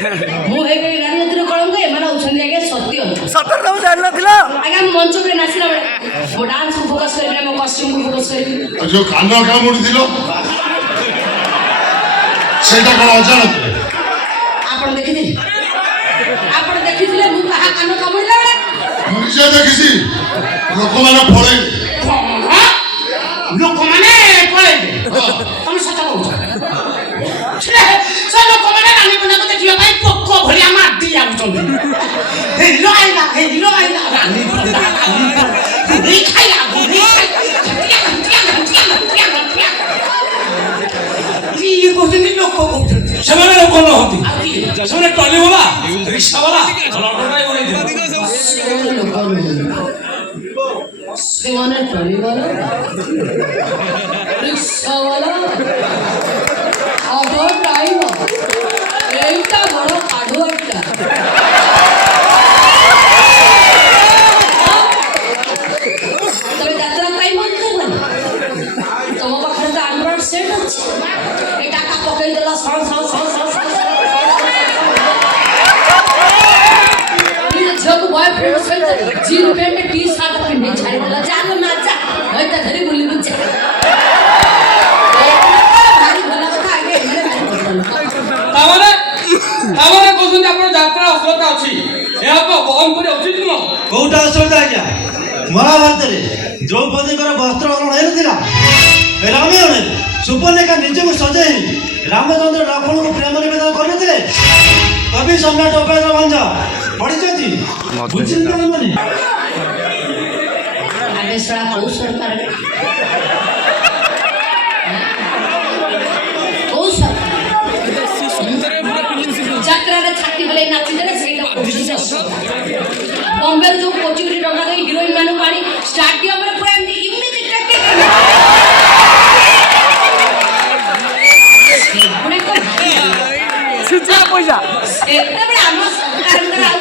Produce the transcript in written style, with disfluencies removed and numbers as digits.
ମୁଁ ହେଇଗଲି ନାରୀ ଜାତିର କଳଙ୍କ ଏମାନେ ହଉଛନ୍ତି ଆଜ୍ଞା ସତ୍ୟ ସତରେ ତମେ ଜାଣିନଥିଲ ଆଜ୍ଞା ମୁଁ ମଞ୍ଚ ଉପରେ ନାଚିଲା ବେଳେ ମୋ ଡାନ୍ସକୁ ଫୋକସ୍ କରିବି ମୋ କଷ୍ଟ୍ୟୁମକୁ ଫୋକସ୍ କରିବି ଯୋଉ କାନ କାମୁଡ଼ିଥିଲ ସେଇଟା କଣ ଅଜାଣତ ଆପଣ ଦେଖିଥିଲେ ମୁଁ କାହା କାନ କାମୁଡ଼ିଲା ବେଳେ ମୁଁ ନିଜେ ଦେଖିଛି ଲୋକମାନେ ପଳେଇଲେ ଲୋକମାନେ ପଳେଇଲେ ତମେ ସତ କହୁଛ ସେ ଲୋକମାନେ ରାନୀ ପଣ୍ଡାକୁ ଦେଖିବା ପାଇଁ ପୋକ ଭଳିଆ ମାଟି ଯାଉଛନ୍ତି ହିରୋ ଆଇଲା ରାନୀ ପଣ୍ଡା ଇଏ କହୁଛନ୍ତି ଲୋକ କହୁଛନ୍ତି ସେମାନେ ଲୋକ ନୁହନ୍ତି ସେମାନେ ଟଲିବାଲା ରିକ୍ସାବାଲା ସେମାନେ ଟଲିବାଲା ରିକ୍ସାବାଲା ଅଟୋ ଡ୍ରାଇଭର ଏଇଟା ବଡ଼ କାଢୁଆଟା ତମେ ଯାତ୍ରା ପାଇଁ ମଧ୍ୟ ତମ ପାଖରେ ତ ଆଣ୍ଡ୍ରଏଡ୍ ସେଟ୍ ଅଛି ଏ টাকা ପକେଇ ଦେଲା ଝିଅକୁ ବୟଫ୍ରେଣ୍ଡ ସହିତ ଜିନ୍ ପ୍ୟାଣ୍ଟ ଟି ସାର୍ଟ ପିନ୍ଧି ଛାଡ଼ିଦେଲା ଚାଲ ନାଚା ହଇତା ଧରି ବୁଲିବୁ ଭାରି ଭଲ କଥା ଆଗେ ତାମାନେ କହୁଛନ୍ତି ଆପଣ ଯାତ୍ରା ଅଶ୍ଳତା ଅଛି ଏହାକୁ ବହନ କରିବା ଉଚିତ ନୁହଁ କୋଉଟା ଅଶ୍ଳତା ଆଜ୍ଞା ମହାଭାରତରେ ଦ୍ରୌପଦୀଙ୍କର ବସ୍ତ୍ର ହରଣ ହେଇନଥିଲା ରାମାୟଣରେ ସୁପର୍ଣ୍ଣିକା ନିଜକୁ ସଜେଇ ରାମଚନ୍ଦ୍ର ଲକ୍ଷ୍ମଣଙ୍କୁ ପ୍ରେମ ନିବେଦନ କରିନଥିଲେ କବି ସମ୍ରାଟ ଉପେନ୍ଦ୍ର ଭଞ୍ଜ ପଢିଛନ୍ତି ବୁଝିଛନ୍ତି ମାନେ ଆଗେ ଶଳା କୋଉ ସରକାର ଯାତ୍ରାରେ ଛାତି ବୁଲେଇ ନାଚିଦେଲେ ସେଇଟା ବମ୍ବେରୁ ଯୋଉ କୋଟି କୋଟି ଟଙ୍କା ଦେଇ ହିରୋଇନ୍ ମାନଙ୍କୁ ଆଣି ଷ୍ଟାଡିୟମରେ ପୁରା ଏମିତି ଇମିତି ପଇସା ସେତେବେଳେ ଆମ ସରକାରଙ୍କର ଆଉ